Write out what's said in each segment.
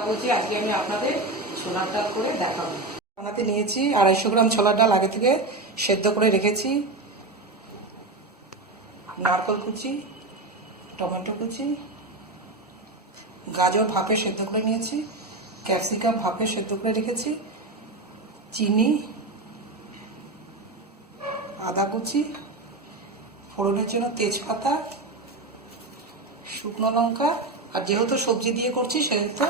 বলছি আজকে আমি আপনাদের ছোলার ডাল করে দেখাবো। বানাতে নিয়েছি 250 গ্রাম ছোলার ডাল, আগে থেকে সেদ্ধ করে রেখেছি। নারকেল কুচি, টমেটো কুচি, গাজর ভাপে সেদ্ধ করে নিয়েছি, ক্যাপসিকাম ভাপে সেদ্ধ করে রেখেছি, চিনি, আদা কুচি, ফোড়নের জন্য তেজপাতা, শুকনো লঙ্কা, আর যেহেতু সবজি দিয়ে করছি সেহেতু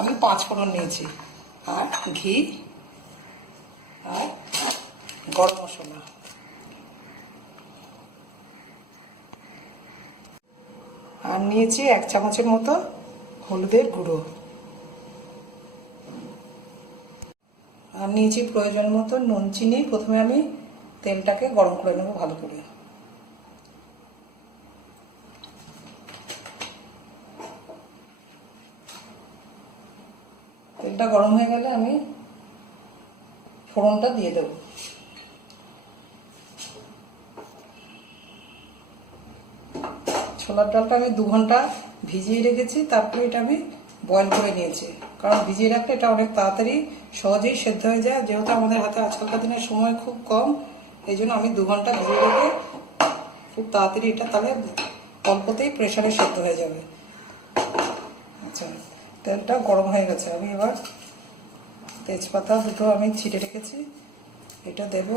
আমি 5 ফোড়ন নিয়েছি, আর ঘি আর গরম মশলা। আর নিয়েছি 1 চামচের মতো হলুদের গুঁড়ো, আর নিয়েছি প্রয়োজন মতো নুন চিনি। প্রথমে আমি তেলটাকে গরম করে নেব ভালো করে। তেলটা গরম হয়ে গেলে আমি ফোড়নটা দিয়ে দেব। ছোলার ডালটা আমি 2 ঘন্টা ভিজিয়ে রেখেছি, তারপরে এটা আমি বয়েল করে নিয়েছি, কারণ ভিজিয়ে রাখলে এটা অনেক তাড়াতাড়ি সহজেই সেদ্ধ হয়ে যায়। যেহেতু আমাদের হাতে আজকালকার দিনের সময় খুব কম, এই জন্য আমি 2 ঘন্টা ভিজিয়ে রেখে খুব তাড়াতাড়ি এটা তাহলে অল্পতেই প্রেসারে সেদ্ধ হয়ে যাবে। আচ্ছা, তেলটা গরম হয়ে গেছে, আমি এবার তেজপাতা দুটো আমি ছিঁড়ে রেখেছি, এটা দেব।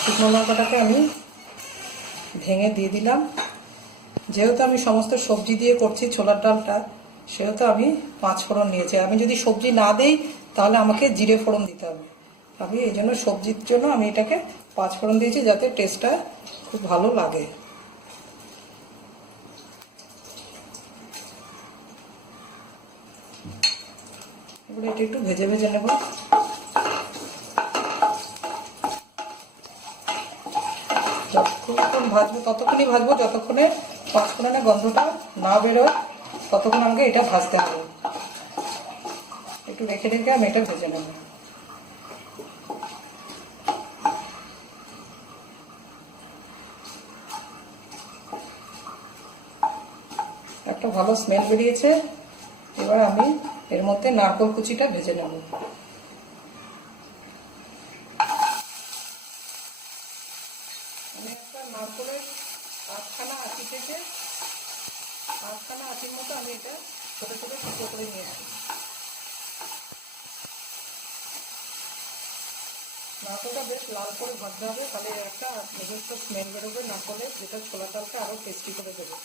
শুকনো লঙ্কাটাকে আমি ভেঙে দিয়ে দিলাম। যেহেতু আমি সমস্ত সবজি দিয়ে করছি ছোলার ডালটা, সেহেতু আমি 5 ফোড়ন নিয়েছি। আমি যদি সবজি না দিই তাহলে আমাকে জিরে ফোড়ন দিতে হবে। আমি এই জন্য সবজির জন্য আমি এটাকে 5 ফোড়ন দিয়েছি, যাতে টেস্টটা খুব ভালো লাগে। এবার এটা একটু ভেজে ভেজে নেব। যতক্ষণ ভাজবো ততক্ষণই ভাজবো, যতক্ষণে 5 ফোড়নের গন্ধটা না বেরোয় ততক্ষণ আমাকে এটা ভাজতে হবে। একটু রেখে রেখে আমি এটা ভেজে নেব। একটা ভালো স্মেল বেরিয়েছে। এবার আমি এর মধ্যে নারকেল কুচিটা ভেজে নেব। আমি একটা নারকেলের 8খানা আঁটি থেকে 8খানা আঁটির মতো আমি এটা ছোট ছোট টুকরো করে নিয়েছি। নারকেলটা বেশ লাল করে ভাজতে হবে, তাহলে একটা নিজস্ব স্মেল বেরোবে নারকেলের, যেটা ছোলার ডালকে আরও টেস্টি করে দেবে।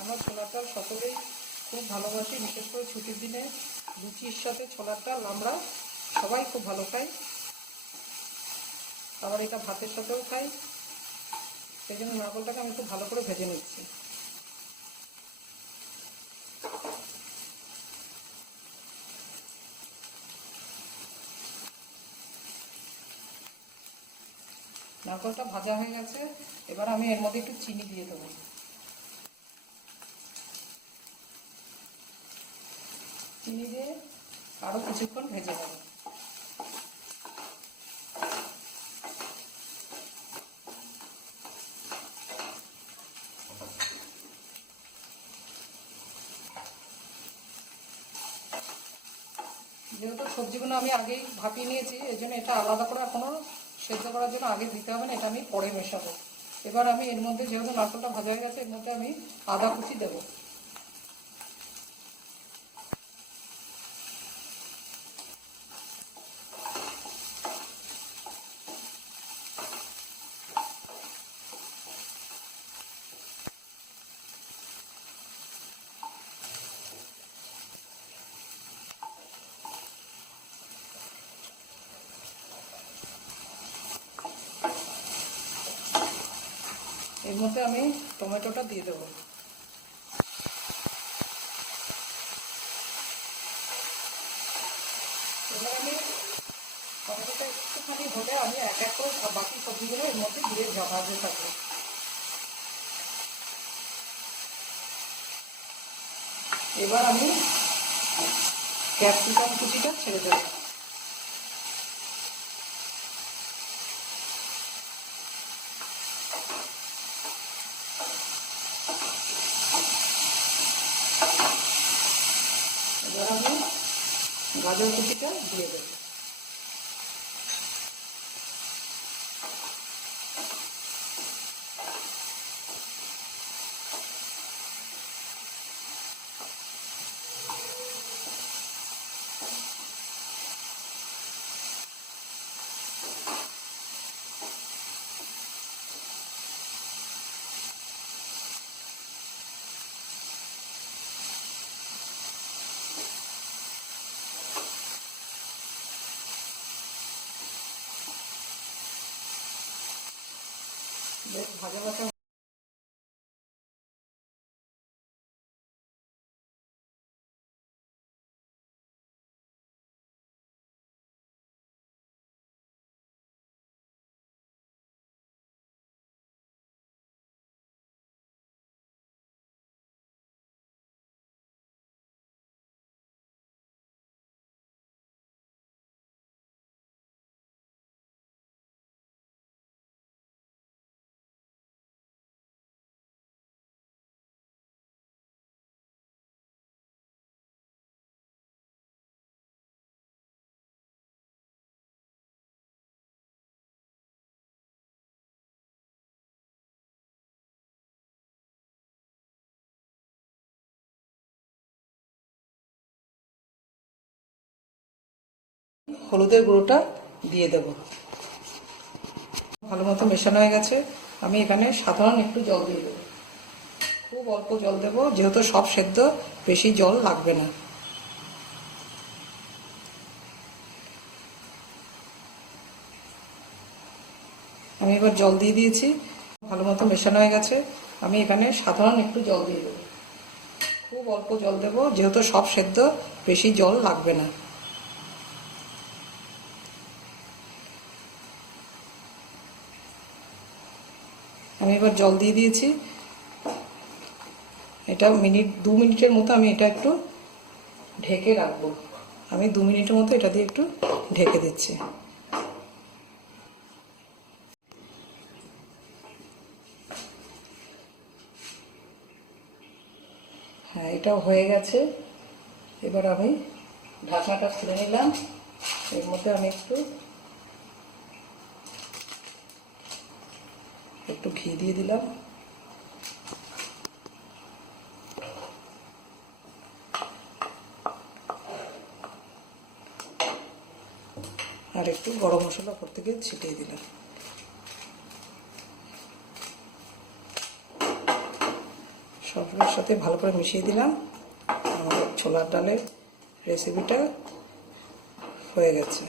আমার ছোলার ডাল সকলেই খুব ভালোবাসি, বিশেষ করে ছুটির দিনে লুচির সাথে ছোলার ডাল আমরা সবাই খুব ভালো খাই। আবার এটা ভাতের সাথেও খাই, সেই জন্য নারকেলটাকে আমি খুব ভালো করে ভেজে নিচ্ছি। নারকেলটা ভাজা হয়ে গেছে, এবার আমি এর মধ্যে একটু চিনি দিয়ে দেবো। চিনি দিয়ে আরও কিছুক্ষণ ভেজে নেব। যেহেতু সবজিগুলো আমি আগেই ভাপিয়ে নিয়েছি, এই জন্য এটা আলাদা করে এখনো সেদ্ধ করার জন্য আগে দিতে হবে না, এটা আমি পরে মেশাবো। এবার আমি এর মধ্যে, যেহেতু নারকেলটা ভাজা হয়ে গেছে, এর মধ্যে আমি আদা কুচি দেবো। এর মধ্যে আমি টমেটোটা দিয়ে দেবো। এবার আমি টমেটোটা একটুখানি হলে আমি এক এক করে বাকি সবজিগুলো এর মধ্যে দিয়ে ভাজতে থাকবো। এবার আমি ক্যাপসিকাম কুচিটা ছেড়ে দেবো। এবার আমি গাজর কুচিটা দিয়ে দেবো। বেশ ভাজা ভাজা হলুদের গুঁড়োটা দিয়ে দেব। ভালো মতো মেশানো হয়ে গেছে। আমি এখানে সাধারণ একটু জল দিয়ে দেবো, খুব অল্প জল দেব, যেহেতু সব সেদ্ধ, বেশি জল লাগবে না। আমি এবার জল দিয়ে দিয়েছি, ভালো মতো মেশানো হয়ে গেছে। আমি এখানে সাধারণ একটু জল দিয়ে দেবো, খুব অল্প জল দেব, যেহেতু সব সেদ্ধ, বেশি জল লাগবে না। আমি এবার জল দিয়ে দিয়েছি। এটা 2 মিনিটের মতো আমি এটা একটু ঢেকে রাখবো। আমি 2 মিনিটের মতো এটা দিয়ে একটু ঢেকে দিচ্ছি। হ্যাঁ, এটাও হয়ে গেছে। এবার আমি ঢাকনাটা খুলে নিলাম। এর মধ্যে আমি একটু ঘি দিয়ে দিলাম। আর একটু গরম মশলা উপর থেকে ছিটিয়ে দিলাম। সবগুলোর সাথে ভালো করে মিশিয়ে দিলাম। আমাদের ছোলার ডালের রেসিপিটা হয়ে গেছে।